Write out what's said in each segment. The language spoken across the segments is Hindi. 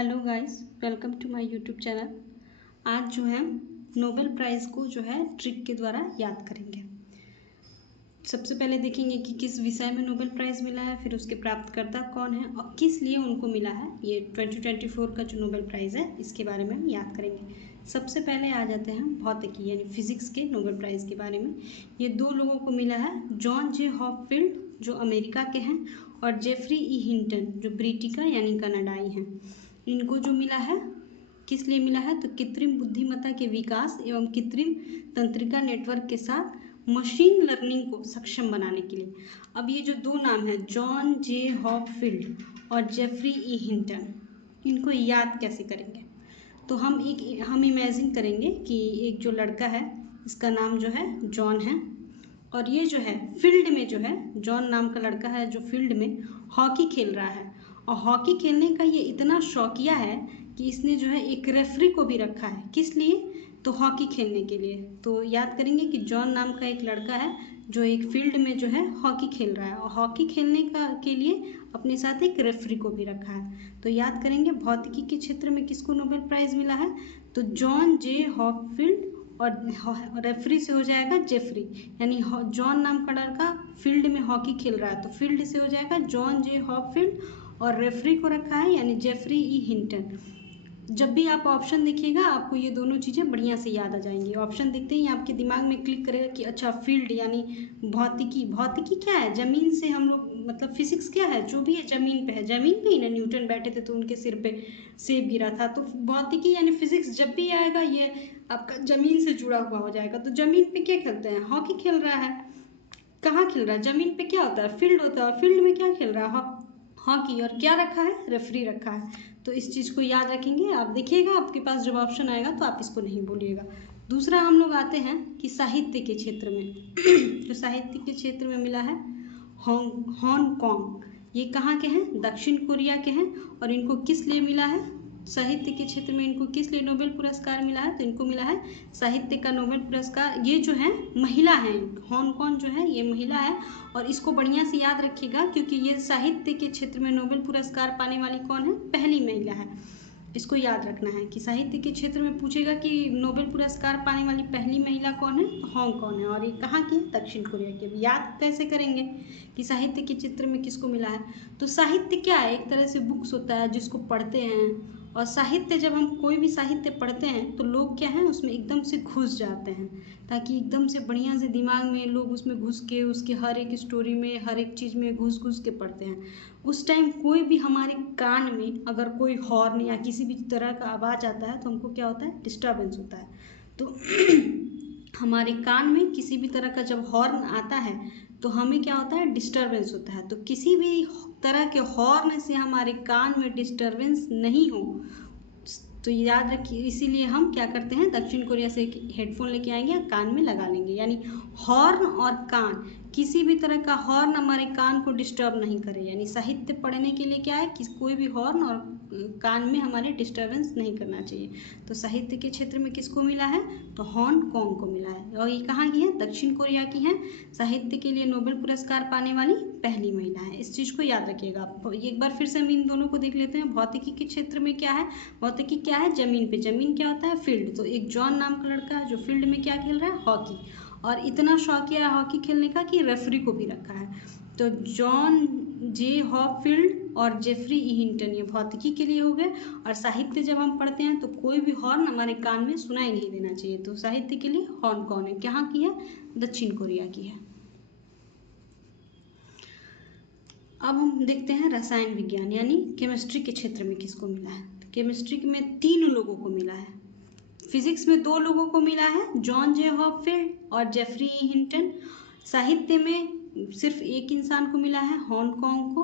Hello guys, welcome to my YouTube channel. आज जो है नोबेल प्राइज़ को जो है ट्रिक के द्वारा याद करेंगे। सबसे पहले देखेंगे कि किस विषय में नोबेल प्राइज़ मिला है, फिर उसके प्राप्तकर्ता कौन है और किस लिए उनको मिला है। ये 2024 का जो नोबेल प्राइज़ है इसके बारे में हम याद करेंगे। सबसे पहले आ जाते हैं भौतिकी यानी फिजिक्स के नोबेल प्राइज़ के बारे में। ये दो लोगों को मिला है, जॉन जे हॉपफील्ड जो अमेरिका के हैं और जेफरी ई हिंटन जो ब्रिटिका यानी कनाडाई हैं। इनको जो मिला है किस लिए मिला है, तो कृत्रिम बुद्धिमत्ता के विकास एवं कृत्रिम तंत्रिका नेटवर्क के साथ मशीन लर्निंग को सक्षम बनाने के लिए। अब ये जो दो नाम है, जॉन जे हॉपफील्ड और जेफरी ई हिंटन, इनको याद कैसे करेंगे। तो हम इमेजिन करेंगे कि एक जो लड़का है इसका नाम जो है जॉन है और ये जो है फील्ड में जो है जॉन नाम का लड़का है जो फील्ड में हॉकी खेल रहा है। और हॉकी खेलने का ये इतना शौकिया है कि इसने जो है एक रेफरी को भी रखा है। किस लिए, तो हॉकी खेलने के लिए। तो याद करेंगे कि जॉन नाम का एक लड़का है जो एक फील्ड में जो है हॉकी खेल रहा है और हॉकी खेलने के लिए अपने साथ एक रेफरी को भी रखा है। तो याद करेंगे भौतिकी के क्षेत्र में किसको नोबेल प्राइज़ मिला है, तो जॉन जे हॉपफील्ड और रेफरी से हो जाएगा जेफरी, यानी जॉन नाम का लड़का फील्ड में हॉकी खेल रहा है तो फील्ड से हो जाएगा जॉन जे हॉपफील्ड और रेफरी को रखा है यानी जेफरी ई हिंटन। जब भी आप ऑप्शन देखिएगा आपको ये दोनों चीज़ें बढ़िया से याद आ जाएंगी। ऑप्शन देखते ही आपके दिमाग में क्लिक करेगा कि अच्छा फील्ड यानी भौतिकी। भौतिकी क्या है, ज़मीन से हम लोग मतलब फिजिक्स क्या है, जो भी है ज़मीन पे है। ज़मीन पे ही ना न्यूटन बैठे थे तो उनके सिर पे सेब गिरा था। तो भौतिकी यानी फिजिक्स जब भी आएगा ये आपका ज़मीन से जुड़ा हुआ हो जाएगा। तो ज़मीन पे क्या खेलते हैं, हॉकी खेल रहा है। कहाँ खेल रहा है, ज़मीन पे क्या होता है, फील्ड होता है। फील्ड में क्या खेल रहा है, हॉकी। और क्या रखा है, रेफरी रखा है। तो इस चीज़ को याद रखेंगे। आप देखिएगा आपके पास जब ऑप्शन आएगा तो आप इसको नहीं भूलिएगा। दूसरा हम लोग आते हैं कि साहित्य के क्षेत्र में जो साहित्य के क्षेत्र में मिला है हांगकांग। ये कहाँ के हैं, दक्षिण कोरिया के हैं। और इनको किस लिए मिला है, साहित्य के क्षेत्र में इनको किस लिए नोबेल पुरस्कार मिला है, तो इनको मिला है साहित्य का नोबेल पुरस्कार। ये जो है महिला है, हांगकांग जो है ये महिला है। और इसको बढ़िया से याद रखिएगा क्योंकि ये साहित्य के क्षेत्र में नोबेल पुरस्कार पाने वाली कौन है, पहली महिला है। इसको याद रखना है कि साहित्य के क्षेत्र में पूछेगा कि नोबेल पुरस्कार पाने वाली पहली महिला कौन है, तो हांगकांग है। और ये कहाँ की, दक्षिण कोरिया की। अब याद कैसे करेंगे कि साहित्य के क्षेत्र में किसको मिला है, तो साहित्य क्या है, एक तरह से बुक्स होता है जिसको पढ़ते हैं। और साहित्य जब हम कोई भी साहित्य पढ़ते हैं तो लोग क्या हैं उसमें एकदम से घुस जाते हैं, ताकि एकदम से बढ़िया से दिमाग में लोग उसमें घुस के उसके हर एक स्टोरी में हर एक चीज़ में घुस घुस के पढ़ते हैं। उस टाइम कोई भी हमारे कान में अगर कोई हॉर्न या किसी भी तरह का आवाज़ आता है तो हमको क्या होता है, डिस्टर्बेंस होता है। तो हमारे कान में किसी भी तरह का जब हॉर्न आता है तो हमें क्या होता है, डिस्टर्बेंस होता है। तो किसी भी तरह के हॉर्न से हमारे कान में डिस्टर्बेंस नहीं हो तो याद रखिए, इसीलिए हम क्या करते हैं, दक्षिण कोरिया से हेडफोन लेके आएंगे और कान में लगा लेंगे। यानी हॉर्न और कान, किसी भी तरह का हॉर्न हमारे कान को डिस्टर्ब नहीं करे। यानी साहित्य पढ़ने के लिए क्या है कि कोई भी हॉर्न और कान में हमारे डिस्टर्बेंस नहीं करना चाहिए। तो साहित्य के क्षेत्र में किसको मिला है, तो हांगकांग को मिला है। और ये कहाँ की है, दक्षिण कोरिया की है। साहित्य के लिए नोबेल पुरस्कार पाने वाली पहली महिला है। इस चीज़ को याद रखिएगा। एक बार फिर से हम इन दोनों को देख लेते हैं। भौतिकी के क्षेत्र में क्या है, भौतिकी क्या है, जमीन पे। जमीन क्या होता है, फील्ड। तो एक जॉन नाम का लड़का है जो फील्ड में क्या खेल रहा है, हॉकी। और इतना शौकिया है हॉकी खेलने का कि रेफरी को भी रखा है। तो जॉन जे हॉपफील्ड और जेफरी ई हिंटन ये भौतिकी के लिए हो गए। और साहित्य जब हम पढ़ते हैं तो कोई भी हॉर्न हमारे कान में सुनाई नहीं देना चाहिए। तो साहित्य के लिए हांगकांग है। कहाँ की है, दक्षिण कोरिया की है। अब हम देखते हैं रसायन विज्ञान यानी केमिस्ट्री के क्षेत्र में किसको मिला है। केमिस्ट्री में 3 लोगों को मिला है। फिजिक्स में 2 लोगों को मिला है, जॉन जे हॉपफील्ड और जेफरी ई हिंटन। साहित्य में सिर्फ एक इंसान को मिला है, हांगकांग को।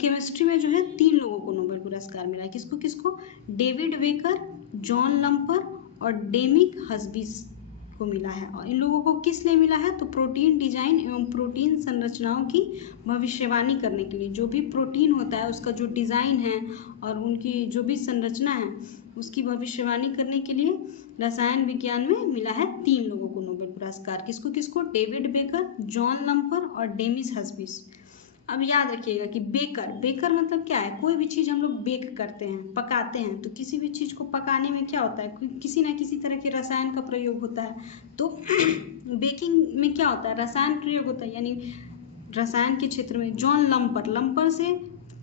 केमिस्ट्री में जो है 3 लोगों को नोबेल पुरस्कार मिला है। किसको किसको, डेविड बेकर, जॉन लम्पर और डेमिक हस्बिस को मिला है। और इन लोगों को किस लिए मिला है, तो प्रोटीन डिजाइन एवं प्रोटीन संरचनाओं की भविष्यवाणी करने के लिए। जो भी प्रोटीन होता है उसका जो डिज़ाइन है और उनकी जो भी संरचना है उसकी भविष्यवाणी करने के लिए रसायन विज्ञान में मिला है 3 लोगों को नोबेल पुरस्कार। किसको किसको, डेविड बेकर, जॉन लम्पर और डेमिस हस्बिस। अब याद रखिएगा कि बेकर, बेकर मतलब क्या है, कोई भी चीज़ हम लोग बेक करते हैं, पकाते हैं, तो किसी भी चीज़ को पकाने में क्या होता है, किसी ना किसी तरह के रसायन का प्रयोग होता है। तो बेकिंग में क्या होता है, रसायन प्रयोग होता है, यानी रसायन के क्षेत्र में जॉन लम्पर, लम्पर से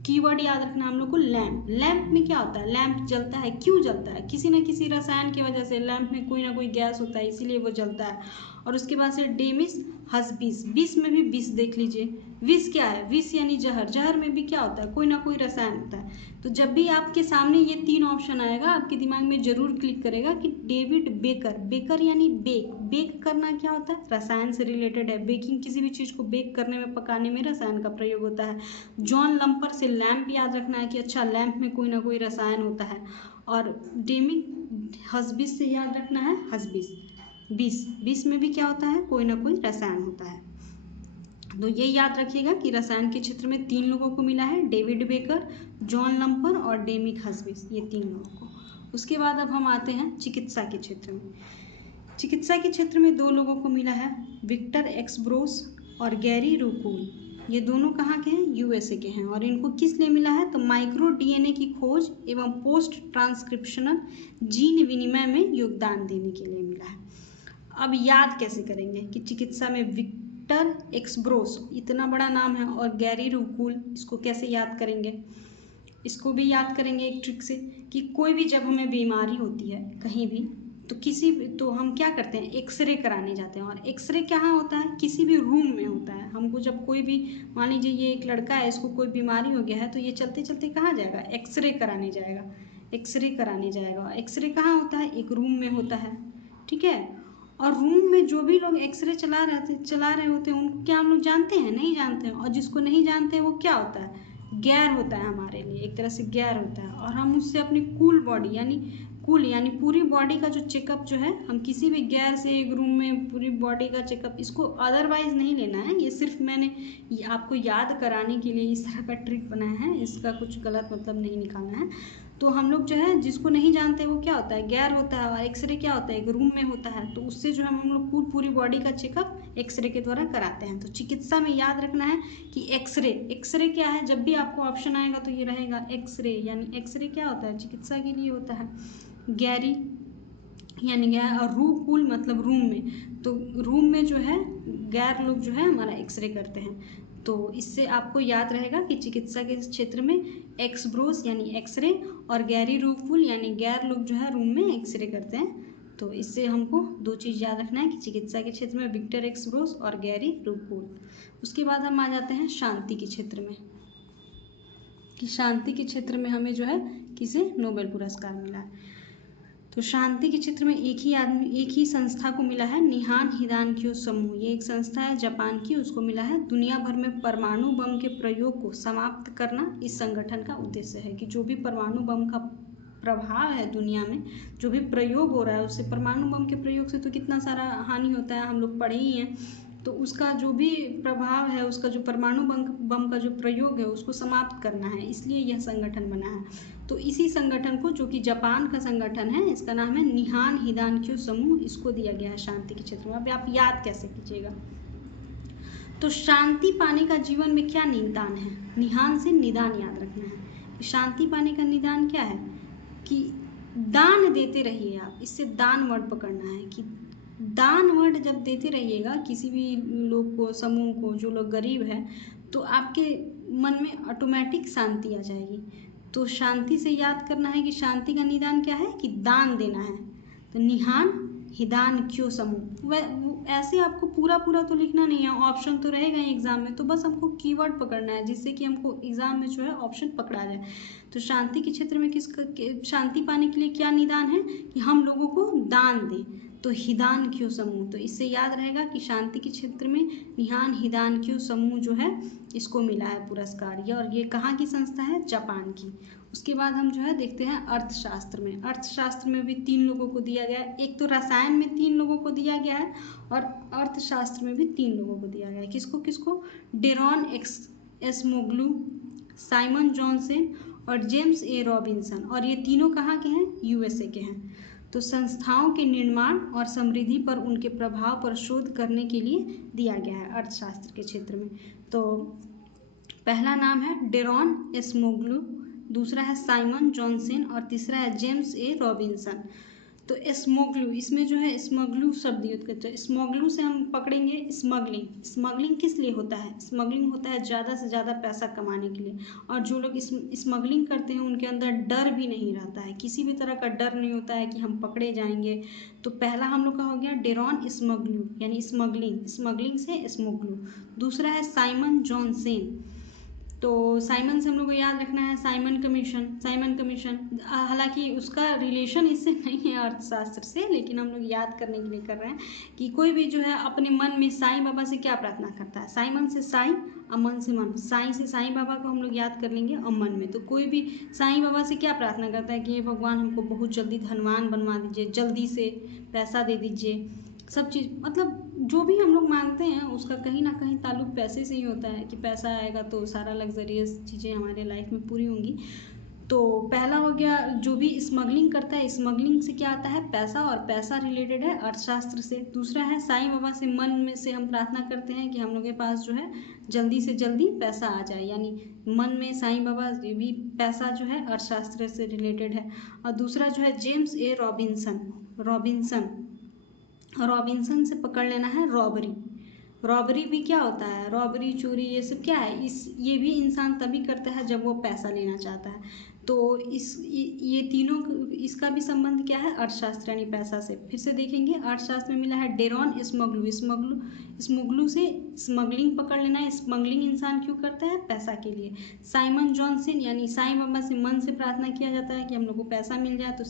कीवर्ड याद रखना हम लोग को लैंप, लैंप में क्या होता है, लैंप जलता है, क्यों जलता है, किसी न किसी रसायन की वजह से, लैंप में कोई ना कोई गैस होता है इसीलिए वो जलता है। और उसके बाद से डेमिस हस्बिस, बिस में भी बिस देख लीजिए, विष क्या है, विष यानी जहर, जहर में भी क्या होता है, कोई ना कोई रसायन होता है। तो जब भी आपके सामने ये 3 ऑप्शन आएगा आपके दिमाग में जरूर क्लिक करेगा कि डेविड बेकर, बेकर यानी बेक, बेक करना क्या होता है, रसायन से रिलेटेड है, बेकिंग किसी भी चीज़ को बेक करने में, पकाने में रसायन का प्रयोग होता है। जॉन लम्पर से लैंप याद रखना है कि अच्छा लैंप में कोई ना कोई रसायन होता है। और डेमिक हस्बिस से याद रखना है हस्बिस, बिस, बिस में भी क्या होता है, कोई ना कोई रसायन होता है। तो ये याद रखिएगा कि रसायन के क्षेत्र में 3 लोगों को मिला है, डेविड बेकर, जॉन लम्पर और डेमिक हस्बिस, ये 3 लोगों को। उसके बाद अब हम आते हैं चिकित्सा के क्षेत्र में। चिकित्सा के क्षेत्र में 2 लोगों को मिला है, विक्टर एक्सब्रोस और गैरी रूकूल। ये दोनों कहाँ के हैं, यूएसए के हैं। और इनको किस लिए मिला है, तो माइक्रो डीएनए की खोज एवं पोस्ट ट्रांसक्रिप्शनल जीन विनिमय में योगदान देने के लिए मिला है। अब याद कैसे करेंगे कि चिकित्सा में विक्टर एक्सब्रोस, इतना बड़ा नाम है, और गैरी रूकूल, इसको कैसे याद करेंगे, इसको भी याद करेंगे एक ट्रिक से कि कोई भी जब हमें बीमारी होती है कहीं भी, तो किसी भी, तो हम क्या करते हैं, एक्सरे कराने जाते हैं। और एक्सरे कहाँ होता है, किसी भी रूम में होता है। हमको जब कोई भी, मान लीजिए ये एक लड़का है, इसको कोई बीमारी हो गया है, तो ये चलते चलते कहाँ जाएगा, एक्सरे कराने जाएगा, एक्सरे कराने जाएगा। एक्सरे कहाँ होता है, एक रूम में होता है, ठीक है। और रूम में जो भी लोग एक्सरे चला रहे होते हैं उनको क्या हम लोग जानते हैं, नहीं जानते हैं। और जिसको नहीं जानते हैं वो क्या होता है, गैर होता है, हमारे लिए एक तरह से गैर होता है। और हम उससे अपनी कुल बॉडी यानी पूरी बॉडी का जो चेकअप जो है, हम किसी भी गैर से एक रूम में पूरी बॉडी का चेकअप, इसको अदरवाइज नहीं लेना है, ये सिर्फ मैंने आपको याद कराने के लिए इस तरह का ट्रिक बनाया है, इसका कुछ गलत मतलब नहीं निकालना है। तो हम लोग जो है जिसको नहीं जानते वो क्या होता है, गैर होता है। और एक्सरे क्या होता है, एक रूम में होता है, तो उससे जो है हम लोग पूरी बॉडी का चेकअप एक्सरे के द्वारा कराते हैं। तो चिकित्सा में याद रखना है कि एक्सरे, एक्सरे क्या है, जब भी आपको ऑप्शन आएगा तो ये रहेगा एक्सरे, यानी एक्सरे क्या होता है, चिकित्सा के लिए होता है। गैरी यानी गैर, और रूकूल मतलब रूम में, तो रूम में जो है गैर लोग जो है हमारा एक्सरे करते हैं। तो इससे आपको याद रहेगा कि चिकित्सा के क्षेत्र में एक्सब्रोस यानी एक्सरे और गैरी रूकूल यानी गैर लोग जो है रूम में एक्सरे करते हैं। तो इससे हमको 2 चीज़ याद रखना है कि चिकित्सा के क्षेत्र में विक्टर एक्सब्रोस और गैरी रूकूल। उसके बाद हम आ जाते हैं शांति के क्षेत्र में, कि शांति के क्षेत्र में हमें जो है किसे नोबेल पुरस्कार मिला है। तो शांति के क्षेत्र में एक ही संस्था को मिला है, निहान हिदानक्यो समूह। ये एक संस्था है जापान की, उसको मिला है। दुनिया भर में परमाणु बम के प्रयोग को समाप्त करना इस संगठन का उद्देश्य है, कि जो भी परमाणु बम का प्रभाव है दुनिया में, जो भी प्रयोग हो रहा है उससे, परमाणु बम के प्रयोग से तो कितना सारा हानि होता है, हम लोग पढ़े ही हैं। तो उसका जो भी प्रभाव है, उसका जो परमाणु बम का जो प्रयोग है उसको समाप्त करना है, इसलिए यह संगठन बना है। तो इसी संगठन को, जो कि जापान का संगठन है, इसका नाम है निहान हिदानक्यो समूह, इसको दिया गया है शांति के क्षेत्र में। अब आप याद कैसे कीजिएगा, तो शांति पाने का जीवन में क्या निदान है, निहान से निदान याद रखना है। शांति पाने का निदान क्या है कि दान देते रहिए आप, इससे दान वर्ड पकड़ना है, कि दान वर्ड जब देते रहिएगा किसी भी लोग को, समूह को, जो लोग गरीब है, तो आपके मन में ऑटोमेटिक शांति आ जाएगी। तो शांति से याद करना है कि शांति का निदान क्या है, कि दान देना है। तो निहान हिदानक्यो समूह, वह ऐसे आपको पूरा तो लिखना नहीं है, ऑप्शन तो रहेगा ही एग्जाम में, तो बस हमको कीवर्ड पकड़ना है जिससे कि हमको एग्जाम में जो है ऑप्शन पकड़ा जाए। तो शांति के क्षेत्र में शांति पाने के लिए क्या निदान है, कि हम लोगों को दान दें, तो हिदानक्यो समूह। तो इससे याद रहेगा कि शांति के क्षेत्र में निहान हिदानक्यो समूह जो है इसको मिला है पुरस्कार, और ये कहाँ की संस्था है, जापान की। उसके बाद हम जो है देखते हैं अर्थशास्त्र में। अर्थशास्त्र में भी 3 लोगों को दिया गया है, एक तो रसायन में 3 लोगों को दिया गया है, और अर्थशास्त्र में भी 3 लोगों को दिया गया है। किसको किसको, डेरॉन एसमोग्लू, साइमन जॉनसन और जेम्स ए रॉबिन्सन। और ये तीनों कहाँ के हैं, यूएसए के हैं। तो संस्थाओं के निर्माण और समृद्धि पर उनके प्रभाव पर शोध करने के लिए दिया गया है अर्थशास्त्र के क्षेत्र में। तो पहला नाम है डेरॉन एस्मोग्लू, दूसरा है साइमन जॉनसन और तीसरा है जेम्स ए रॉबिन्सन। तो स्मगलू, इसमें जो है स्मगलू शब्द यूज करते हैं। स्मगलू से हम पकड़ेंगे स्मगलिंग। स्मगलिंग किस लिए होता है? स्मगलिंग होता है ज़्यादा से ज़्यादा पैसा कमाने के लिए, और जो लोग स्मगलिंग करते हैं उनके अंदर डर भी नहीं रहता है, किसी भी तरह का डर नहीं होता है कि हम पकड़े जाएंगे। तो पहला हम लोग का हो गया डेरॉन स्मगलू यानी स्मगलिंग, स्मगलिंग से स्मगलू। दूसरा है साइमन जॉनसन। तो साइमन से हम लोग को याद रखना है साइमन कमीशन। साइमन कमीशन हालांकि उसका रिलेशन इससे नहीं है अर्थशास्त्र से, लेकिन हम लोग याद करने के लिए कर रहे हैं कि कोई भी जो है अपने मन में साईं बाबा से क्या प्रार्थना करता है। साइमन से साईं और मन से मन। साईं से साईं बाबा को हम लोग याद कर लेंगे और मन में तो कोई भी साईं बाबा से क्या प्रार्थना करता है कि ये भगवान हमको बहुत जल्दी धनवान बनवा दीजिए, जल्दी से पैसा दे दीजिए, सब चीज़। मतलब जो भी हम लोग मांगते हैं उसका कहीं ना कहीं ताल्लुक पैसे से ही होता है कि पैसा आएगा तो सारा लग्जरियस चीज़ें हमारे लाइफ में पूरी होंगी। तो पहला हो गया जो भी स्मगलिंग करता है, स्मगलिंग से क्या आता है? पैसा, और पैसा रिलेटेड है अर्थशास्त्र से। दूसरा है साईं बाबा से मन में से हम प्रार्थना करते हैं कि हम लोग के पास जो है जल्दी से जल्दी पैसा आ जाए, यानी मन में साईं बाबा भी पैसा जो है अर्थशास्त्र से रिलेटेड है। और दूसरा जो है जेम्स ए रॉबिन्सन। रॉबिन्सन से पकड़ लेना है रॉबरी। रॉबरी भी क्या होता है? रॉबरी, चोरी, ये सब क्या है? ये भी इंसान तभी करता है जब वो पैसा लेना चाहता है। तो ये तीनों इसका भी संबंध क्या है? अर्थशास्त्र यानी पैसा से। फिर से देखेंगे अर्थशास्त्र में मिला है डेरॉन स्मगलू। स्मगलू से स्मगलिंग पकड़ लेना है। स्मगलिंग इंसान क्यों करता है? पैसा के लिए। साइमन जॉनसन यानी साईं बाबा से मन से प्रार्थना किया जाता है कि हम लोग को पैसा मिल जाए, तो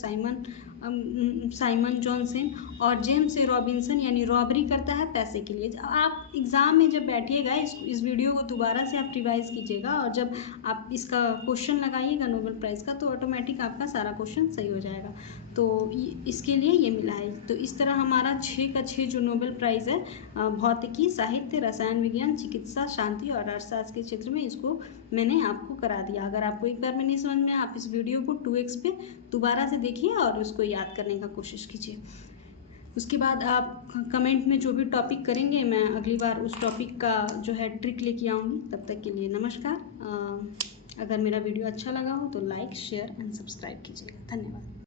साइमन जॉनसन। और जेम्स ए रॉबिन्सन यानी रॉबरी करता है पैसे के लिए। आप एग्ज़ाम में जब बैठिएगा इस वीडियो को दोबारा से आप रिवाइज कीजिएगा, और जब आप इसका क्वेश्चन लगाइएगा नोबेल प्राइज़ का तो ऑटोमेटिक आपका सारा क्वेश्चन सही हो जाएगा। तो इसके लिए ये मिला है। तो इस तरह हमारा 6 का 6 जो नोबेल प्राइज़ है भौतिकी, साहित्य, रसायन विज्ञान, चिकित्सा, शांति और अर्थशास्त्र के क्षेत्र में, इसको मैंने आपको करा दिया। अगर आपको एक बार में नहीं समझ में, आप इस वीडियो को 2x पे दोबारा से देखिए और उसको याद करने का कोशिश कीजिए। उसके बाद आप कमेंट में जो भी टॉपिक करेंगे मैं अगली बार उस टॉपिक का जो है ट्रिक लेके आऊँगी। तब तक के लिए नमस्कार। अगर मेरा वीडियो अच्छा लगा हो तो लाइक, शेयर एंड सब्सक्राइब कीजिएगा। धन्यवाद।